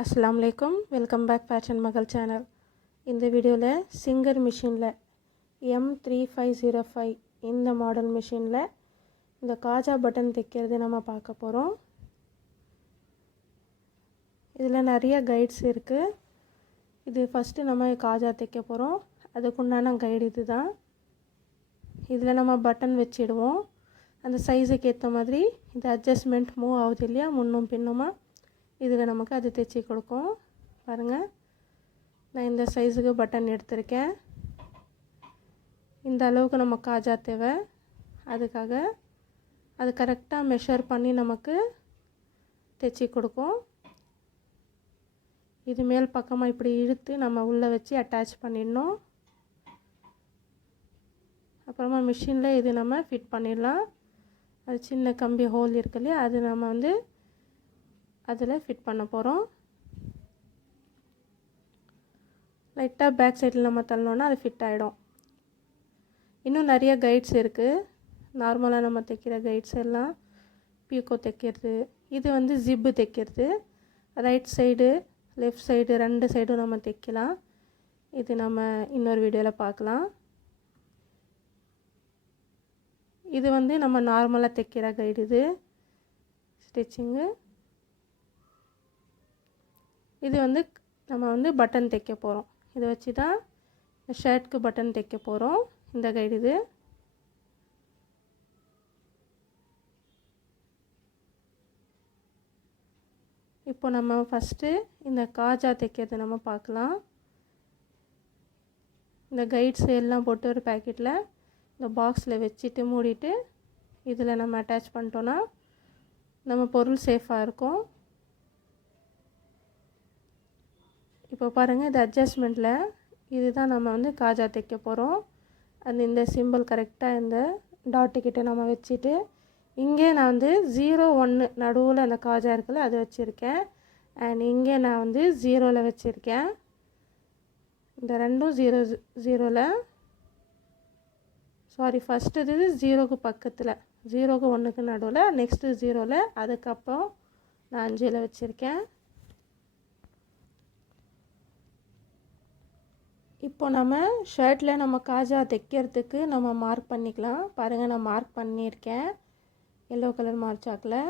அஸ்ஸலாமு அலைக்கும். Welcome back fashion மகள் சேனல். இந்த வீடியோவில் சிங்கர் மிஷினில் M3505 இந்த மாடல் மிஷினில் இந்த காஜா பட்டன் தைக்கிறது நம்ம பார்க்க போகிறோம். இதில் நிறைய கைட்ஸ் இருக்குது. இது ஃபஸ்ட்டு நம்ம காஜா தைக்க போகிறோம். அதுக்குண்டான கைடு இது தான். இதில் நம்ம பட்டன் வச்சிடுவோம். அந்த சைஸுக்கு ஏற்ற மாதிரி இந்த அட்ஜஸ்ட்மெண்ட் மூவ் ஆகுது இல்லையா, முன்னும் பின்னுமா, இதில் நமக்கு அது தைச்சி கொடுக்கும். பாருங்கள், நான் இந்த சைஸுக்கு பட்டன் எடுத்திருக்கேன். இந்த அளவுக்கு நம்ம காஜா தேவை. அதுக்காக அது கரெக்டாக மெஷர் பண்ணி நமக்கு தைச்சி கொடுக்கும். இது மேல் பக்கமாக இப்படி இழுத்து நம்ம உள்ளே வச்சு அட்டாச் பண்ணிடணும். அப்புறமா மிஷினில் இது நம்ம ஃபிட் பண்ணிடலாம். அது சின்ன கம்பி ஹோல் இருக்கு இல்லையா, அது நம்ம அதில் ஃபிட் பண்ண போகிறோம். லைட்டாக பேக் சைடில் நம்ம தள்ளோன்னா அது ஃபிட் ஆகிடும். இன்னும் நிறைய கைட்ஸ் இருக்குது. நார்மலாக நம்ம தைக்கிற கைட்ஸ் எல்லாம் பீக்கோ தைக்கிறது, இது ஜிப்பு தைக்கிறது, ரைட் சைடு லெஃப்ட் சைடு ரெண்டு சைடும் நம்ம தைக்கலாம். இது நம்ம இன்னொரு வீடியோவில் பார்க்கலாம். இது நம்ம நார்மலாக தைக்கிற கைடு. இது ஸ்டிச்சிங்கு. இது நம்ம பட்டன் தைக்க போகிறோம். இதை வச்சு தான் ஷர்ட்க்கு பட்டன் தைக்க போகிறோம். இந்த கைடு இது. இப்போ நம்ம ஃபஸ்ட்டு இந்த காஜா தைக்கிறது நம்ம பார்க்கலாம். இந்த கைட்ஸ் எல்லாம் போட்டு ஒரு பேக்கெட்டில் இந்த பாக்ஸில் வச்சுட்டு மூடிட்டு இதில் நம்ம அட்டாச் பண்ணிட்டோன்னா நம்ம பொருள் சேஃபாக இருக்கும். இப்போ பாருங்கள், இது அட்ஜஸ்ட்மெண்ட்டில் இதுதான் நம்ம காஜா தைக்க போகிறோம். இந்த சிம்பிள் கரெக்டாக இந்த டாட்டுக்கிட்ட நம்ம வச்சுட்டு, இங்கே நான் 0-1 நடுவில் அந்த காஜா இருக்குல்ல அது வச்சுருக்கேன். அண்ட் இங்கே நான் 0ல் வச்சுருக்கேன். இந்த ரெண்டும் 0-0ல், சாரி, ஃபஸ்ட்டு இது 0க்கு பக்கத்தில், 0க்கு 1க்கு நடுவில், நெக்ஸ்ட்டு 0ல், அதுக்கப்புறம் நான் 5ல் வச்சுருக்கேன். இப்போ நம்ம ஷர்ட்டில் நம்ம காஜா தைக்கிறதுக்கு நம்ம மார்க் பண்ணிக்கலாம். பாருங்கள், நான் மார்க் பண்ணியிருக்கேன் எல்லோ கலர் மார்க் சாக்கில்.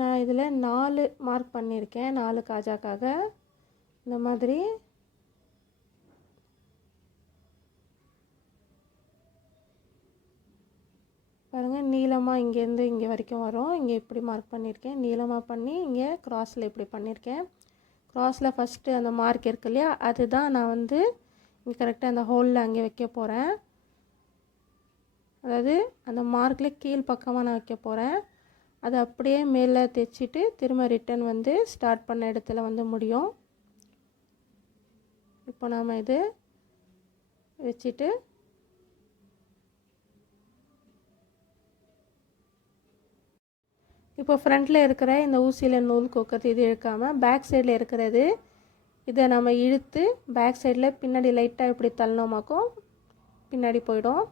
நான் இதில் 4 மார்க் பண்ணியிருக்கேன், 4 காஜாக்காக. இந்த மாதிரி பாருங்கள், நீளமாக இங்கேருந்து இங்கே வரைக்கும் வரும். இங்கே இப்படி மார்க் பண்ணியிருக்கேன், நீளமாக பண்ணி இங்கே க்ராஸில் இப்படி பண்ணியிருக்கேன். க்ராஸில் ஃபஸ்ட்டு அந்த மார்க் இருக்கு இல்லையா, அதுதான் நான் இங்கே கரெக்டாக அந்த ஹோலில் அங்கே வைக்க போகிறேன். அதாவது அந்த மார்க்கில் கீழ் பக்கமாக நான் வைக்க போகிறேன். அது அப்படியே மேலே தைச்சிட்டு திரும்ப ரிட்டன் ஸ்டார்ட் பண்ண இடத்துல முடியும். இப்போ நாம் இது வச்சுட்டு இப்போ ஃப்ரண்ட்டில் இருக்கிற இந்த ஊசியில் நூல் கோக்கிறது இது இழுக்காமல் பேக் சைடில் இருக்கிறது இதை நம்ம இழுத்து பேக் சைடில் பின்னாடி லைட்டாக இப்படி தள்ளினோமாக்கும் பின்னாடி போயிடும்.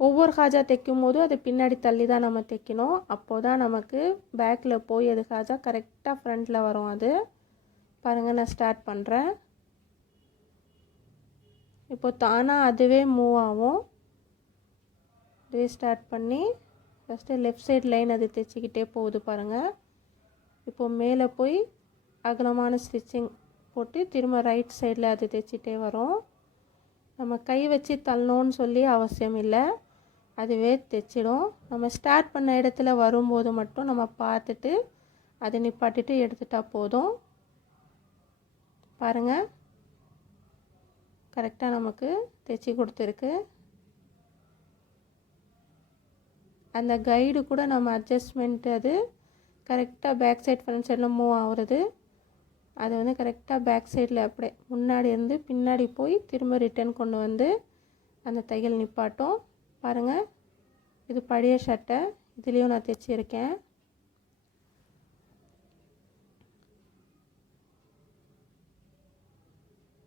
ஒவ்வொரு காஜா தைக்கும் போதும் அது பின்னாடி தள்ளி தான் நம்ம தைக்கணும். அப்போ தான் நமக்கு பேக்கில் போய் அது காஜா கரெக்டாக ஃப்ரண்ட்டில் வரும். அது பாருங்கள், நான் ஸ்டார்ட் பண்ணுறேன். இப்போ தானாக அதுவே மூவ் ஆகும். இதுவே ஸ்டார்ட் பண்ணி ஃபஸ்ட்டு லெஃப்ட் சைடு லைன் அது தைச்சிக்கிட்டே போகுது பாருங்கள். இப்போது மேலே போய் அகலமான ஸ்டிச்சிங் போட்டு திரும்ப ரைட் சைடில் அது தைச்சிட்டே வரும். நம்ம கை வச்சு தள்ளணும்னு சொல்லி அவசியம் இல்லை, அதுவே தைச்சிடும். நம்ம ஸ்டார்ட் பண்ண இடத்துல வரும்போது மட்டும் நம்ம பார்த்துட்டு அதை நிப்பாட்டிட்டு எடுத்துட்டால் போதும். பாருங்கள், கரெக்டாக நமக்கு தைச்சி கொடுத்துருக்கு. அந்த கைடு கூட நம்ம அட்ஜஸ்ட்மெண்ட் அது கரெக்டாக பேக் சைட் ஃப்ரண்ட் சைடில் மூவ் ஆகுறது. அது கரெக்டாக பேக் சைடில் அப்படியே முன்னாடி இருந்து பின்னாடி போய் திரும்ப ரிட்டன் கொண்டு அந்த தையல் நிப்பாட்டும். பாருங்கள், இது பழைய ஷர்ட்டை, இதுலேயும் நான் தைச்சிருக்கேன்.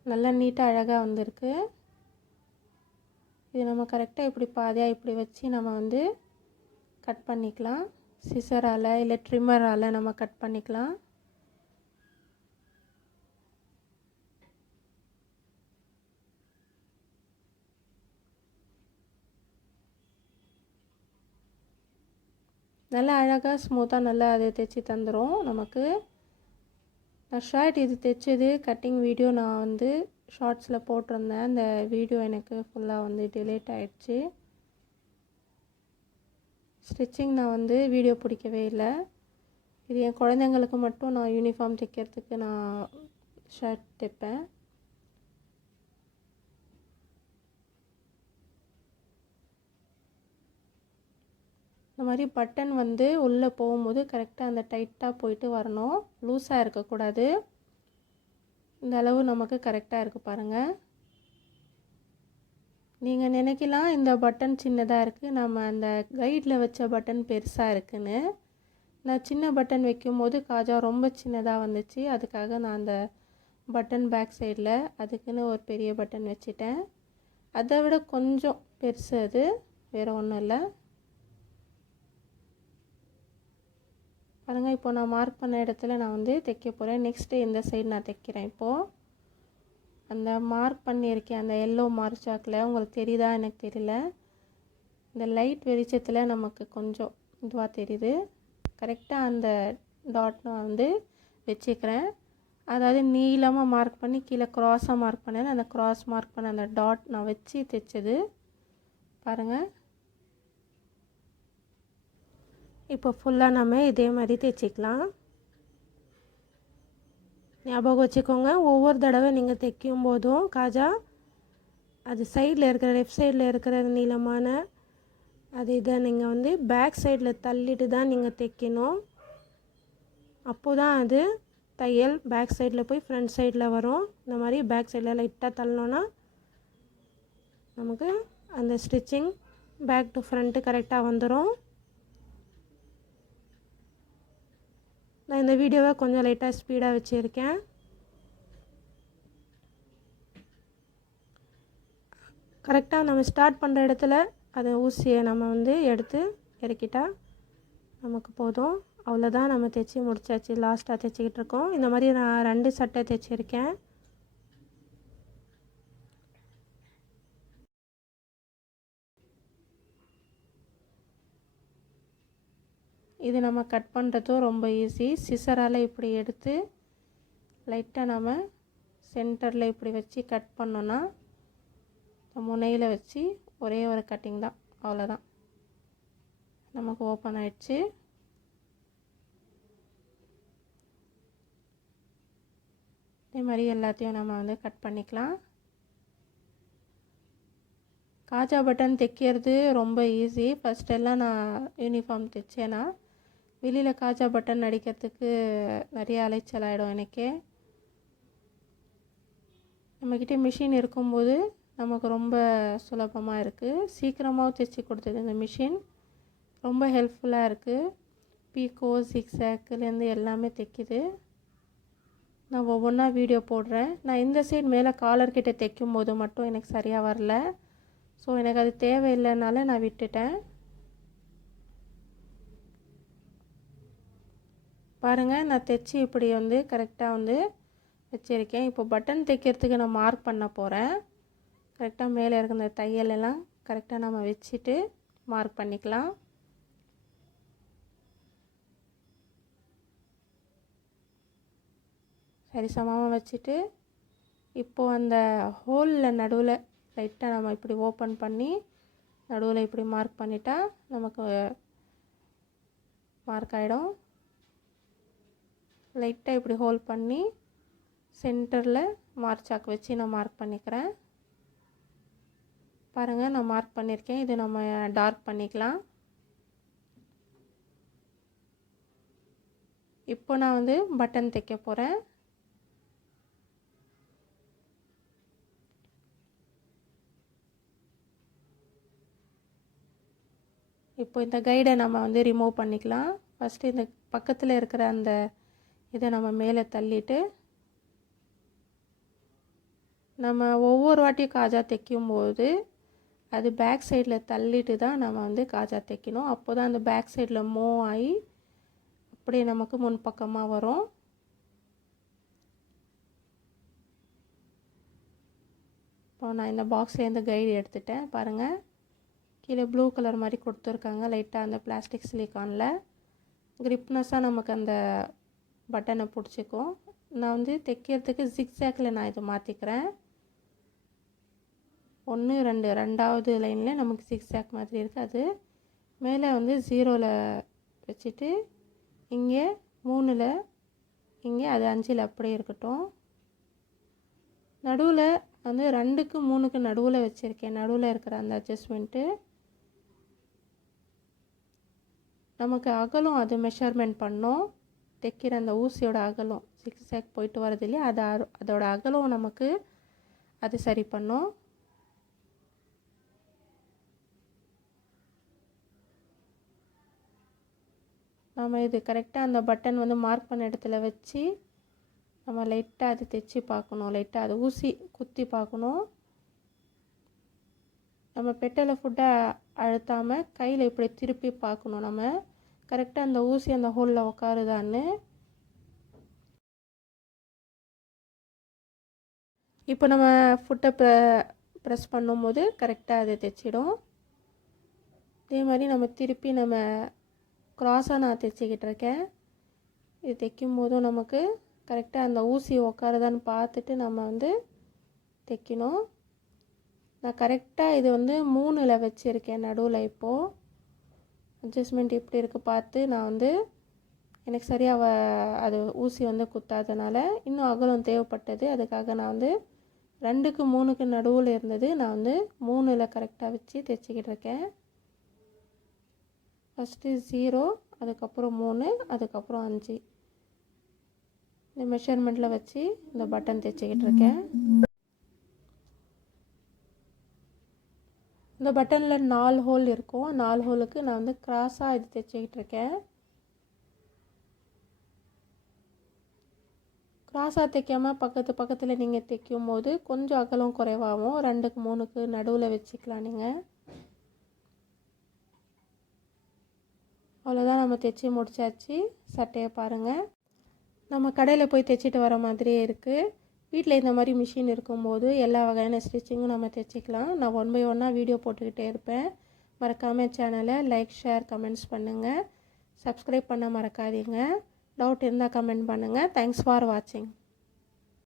நல்லா நீட்டாக அழகாக வந்திருக்கு. இது நம்ம கரெக்டாக இப்படி பாதையாக இப்படி வச்சு நம்ம கட் பண்ணிக்கலாம். சிசரால் இல்லை ட்ரிம்மரால் நம்ம கட் பண்ணிக்கலாம். நல்லா அழகாக ஸ்மூத்தாக நல்லா அது தைச்சி தந்துடும் நமக்கு. நான் ஷர்ட் இது தைச்சது கட்டிங் வீடியோ நான் வந்து ஷார்ட்ஸில் போட்டிருந்தேன். அந்த வீடியோ எனக்கு ஃபுல்லாக வந்து டிலேட் ஆகிடுச்சு. ஸ்டிச்சிங் நான் வந்து வீடியோ பிடிக்கவே இல்லை. இது என் குழந்தைங்களுக்கு மட்டும் நான் யூனிஃபார்ம் தைக்கிறதுக்கு நான் ஷர்ட் தைப்பேன். இந்த மாதிரி பட்டன் வந்து உள்ளே போகும்போது கரெக்டாக அந்த டைட்டாக போயிட்டு வரணும், லூஸாக இருக்கக்கூடாது. இந்த அளவு நமக்கு கரெக்டாக இருக்குது பாருங்கள். நீங்கள் நினைக்கலாம் இந்த பட்டன் சின்னதாக இருக்குது, நம்ம அந்த கைடில் வச்ச பட்டன் பெருசாக இருக்குன்னு. நான் சின்ன பட்டன் வைக்கும்போது காஜா ரொம்ப சின்னதாக வந்துச்சு. அதுக்காக நான் அந்த பட்டன் பேக் சைடில் அதுக்குன்னு ஒரு பெரிய பட்டன் வச்சுட்டேன். அதை விட கொஞ்சம் பெருசு அது, வேறு ஒன்றும் இல்லை. பாருங்கள், இப்போ நான் மார்க் பண்ண இடத்துல நான் வந்து தைக்க போகிறேன். நெக்ஸ்ட்டு இந்த சைடு நான் தைக்கிறேன். இப்போது அந்த மார்க் பண்ணியிருக்கேன் அந்த எல்லோ மார்க் சாக்கில், உங்களுக்கு தெரியுதா எனக்கு தெரியல, இந்த லைட் வெளிச்சத்தில் நமக்கு கொஞ்சம் இதுவாக தெரியுது. கரெக்டாக அந்த டாட் நான் வந்து வச்சுக்கிறேன். அதாவது நீளமாக மார்க் பண்ணி கீழே க்ராஸாக மார்க் பண்ணேன். அந்த க்ராஸ் மார்க் பண்ண அந்த டாட் நான் வச்சு தைச்சது பாருங்கள். இப்போ ஃபுல்லாக நம்ம இதே மாதிரி தைச்சிக்கலாம். ஞாபகம் வச்சுக்கோங்க, ஒவ்வொரு தடவை நீங்கள் தைக்கும் போதும் காஜா அது சைடில் இருக்கிற லெஃப்ட் சைடில் இருக்கிற நீளமான அது இதை நீங்கள் வந்து பேக் சைடில் தள்ளிட்டு தான் நீங்கள் தைக்கணும். அப்போ தான் அது தையல் பேக் சைடில் போய் ஃப்ரண்ட் சைடில் வரும். இந்த மாதிரி பேக் சைடில் லைட்டாக தள்ளணுன்னா நமக்கு அந்த ஸ்டிச்சிங் பேக் டு ஃப்ரண்ட்டு கரெக்டாக வந்துடும். நான் இந்த வீடியோவை கொஞ்சம் லைட்டாக ஸ்பீடாக வச்சுருக்கேன். கரெக்டாக நம்ம ஸ்டார்ட் பண்ணுற இடத்துல அதை ஊசியை நம்ம வந்து எடுத்து இறக்கிட்டா நமக்கு போதும். அவ்வளோதான், நம்ம தைச்சி முடிச்சாச்சு. லாஸ்ட்டாக தைச்சிக்கிட்டு இருக்கோம். இந்த மாதிரி நான் 2 சட்டை தைச்சிருக்கேன். இது நம்ம கட் பண்ணுறதும் ரொம்ப ஈஸி. சிசரால் இப்படி எடுத்து லைட்டாக நம்ம சென்டரில் இப்படி வச்சு கட் பண்ணோன்னா முனையில் வச்சு ஒரே ஒரு கட்டிங் தான், அவ்வளோதான், நமக்கு ஓப்பன் ஆயிடுச்சு. இதே மாதிரி எல்லாத்தையும் நம்ம வந்து கட் பண்ணிக்கலாம். காஜா பட்டன் தைக்கிறது ரொம்ப ஈஸி. ஃபஸ்ட்டெல்லாம் நான் யூனிஃபார்ம் தைச்சேன்னா வெளியில் காஜா பட்டன் அடிக்கிறதுக்கு நிறைய அலைச்சல் ஆகிடும் எனக்கே. நம்மக்கிட்ட மிஷின் இருக்கும்போது நமக்கு ரொம்ப சுலபமாக இருக்குது. சீக்கிரமாகவும் தைச்சி கொடுத்தது இந்த மிஷின், ரொம்ப ஹெல்ப்ஃபுல்லாக இருக்குது. பீக்கோ ஜிக்ஸாக்லேருந்து எல்லாமே தைக்குது. நான் ஒவ்வொன்றா வீடியோ போடுறேன். நான் இந்த சைடு மேலே காலர்கிட்ட தைக்கும் போது மட்டும் எனக்கு சரியாக வரல. ஸோ எனக்கு அது தேவையில்லைனால நான் விட்டுட்டேன். பாருங்கள், நான் தைச்சி இப்படி வந்து கரெக்டாக வந்து வச்சுருக்கேன். இப்போ பட்டன் தைக்கிறதுக்கு நான் மார்க் பண்ண போகிறேன். கரெக்டாக மேலே இருக்கிற தையல் எல்லாம் கரெக்டாக நம்ம வச்சுட்டு மார்க் பண்ணிக்கலாம். சரி சமமாக வச்சுட்டு இப்போது அந்த ஹோலில் நடுவில் லைட்டாக நம்ம இப்படி ஓப்பன் பண்ணி நடுவில் இப்படி மார்க் பண்ணிட்டா நமக்கு மார்க் ஆகிடும். லைட்டாக இப்படி ஹோல்ட் பண்ணி சென்டரில் மார்க் சாக்கு வச்சு நான் மார்க் பண்ணிக்கிறேன். பாருங்கள், நான் மார்க் பண்ணியிருக்கேன். இது நம்ம டார்க் பண்ணிக்கலாம். இப்போ நான் வந்து பட்டன் தைக்க போகிறேன். இப்போ இந்த கைடை நம்ம வந்து ரிமூவ் பண்ணிக்கலாம். ஃபஸ்ட்டு இந்த பக்கத்தில் இருக்கிற அந்த இதை நம்ம மேலே தள்ளிட்டு நம்ம ஒவ்வொரு வாட்டி காஜா தைக்கும்போது அது பேக் சைடில் தள்ளிட்டு தான் நம்ம வந்து காஜா தைக்கணும். அப்போ தான் அந்த பேக் சைடில் மூவ் ஆகி அப்படியே நமக்கு முன்பக்கமாக வரும். இப்போ நான் இந்த பாக்ஸ்லேருந்து கைடு எடுத்துட்டேன். பாருங்கள், கீழே ப்ளூ கலர் மாதிரி கொடுத்துருக்காங்க லைட்டாக அந்த பிளாஸ்டிக் சிலிக்கானில். கிரிப்னஸாக நமக்கு அந்த பட்டனை பிடிச்சிக்கும். நான் வந்து தைக்கிறதுக்கு ஜிக்ஸாக்கில் நான் இதை மாற்றிக்கிறேன். 1 2 2வது லைனில் நமக்கு ஜிக்ஸாக் மாதிரி இருக்குது. அது மேலே வந்து 0ல் வச்சுட்டு இங்கே 3ல், இங்கே அது 5ல் அப்படியே இருக்கட்டும். நடுவில் வந்து 2க்கு 3க்கு நடுவில் வச்சுருக்கேன். நடுவில் இருக்கிற அந்த அட்ஜஸ்ட்மெண்ட்டு நமக்கு அகலம் அது மெஷர்மெண்ட் பண்ணோம். தைக்கிற அந்த ஊசியோட அகலம் ஜிக்ஸாக் போயிட்டு வரது இல்லையா, அதோட அகலம் நமக்கு அது சரி பண்ணோம். நம்ம இது கரெக்டாக அந்த பட்டன் வந்து மார்க் பண்ண இடத்துல வச்சு நம்ம லைட்டாக அது தைச்சி பார்க்கணும். லைட்டாக அது ஊசி குத்தி பார்க்கணும். நம்ம பெட்டலை ஃபுட்டை அழுத்தாமல் கையில் இப்படி திருப்பி பார்க்கணும். நம்ம கரெக்டாக அந்த ஊசி அந்த ஹோலில் உட்காருதான்னு. இப்போ நம்ம ஃபுட்டை ப்ரெஸ் பண்ணும்போது கரெக்டாக அதை தைச்சிடும். இதே மாதிரி நம்ம திருப்பி நம்ம க்ராஸாக நான் தைச்சிக்கிட்டு இருக்கேன். இது தைக்கும் போதும் நமக்கு கரெக்டாக அந்த ஊசி உட்காருதான்னு பார்த்துட்டு நம்ம வந்து தைக்கணும். நான் கரெக்டாக இது வந்து 3ல் வச்சுருக்கேன் நடுவில். இப்போது அட்ஜஸ்ட்மெண்ட் எப்படி இருக்குது பார்த்து நான் வந்து எனக்கு சரியாக அது ஊசி வந்து குத்தாதனால இன்னும் அகலம் தேவைப்பட்டது. அதுக்காக நான் வந்து 2க்கு 3க்கு நடுவில் இருந்தது, நான் வந்து 3ல் கரெக்டாக வச்சு தைச்சிக்கிட்டு இருக்கேன். ஃபஸ்ட்டு 0, அதுக்கப்புறம் 3, அதுக்கப்புறம் 5 இந்த மெஷர்மெண்ட்டில் வச்சு இந்த பட்டன் தைச்சிக்கிட்டு இருக்கேன். இந்த பட்டனில் 4 ஹோல் இருக்கும். 4 ஹோலுக்கு நான் வந்து கிராஸாக இது தைச்சிக்கிட்டு இருக்கேன். கிராஸாக தைக்காமல் பக்கத்தில் நீங்கள் தைக்கும் போது கொஞ்சம் அகலம் குறைவாகும். 2க்கு 3க்கு நடுவில் வச்சுக்கலாம் நீங்கள். அவ்வளோதான், நம்ம தைச்சி முடிச்சாச்சு. சட்டையை பாருங்கள், நம்ம கடையில் போய் தைச்சிட்டு வர மாதிரியே இருக்குது. வீட்டில் இந்த மாதிரி மிஷின் இருக்கும்போது எல்லா வகையான ஸ்டிச்சிங்கும் நம்ம தைச்சிக்கலாம். நான் 1 by 1 வீடியோ போட்டுக்கிட்டே இருப்பேன். மறக்காமல் சேனலை லைக், ஷேர், கமெண்ட்ஸ் பண்ணுங்கள். சப்ஸ்கிரைப் பண்ண மறக்காதீங்க. டவுட் இருந்தால் கமெண்ட் பண்ணுங்கள். தேங்க்ஸ் ஃபார் வாட்சிங்.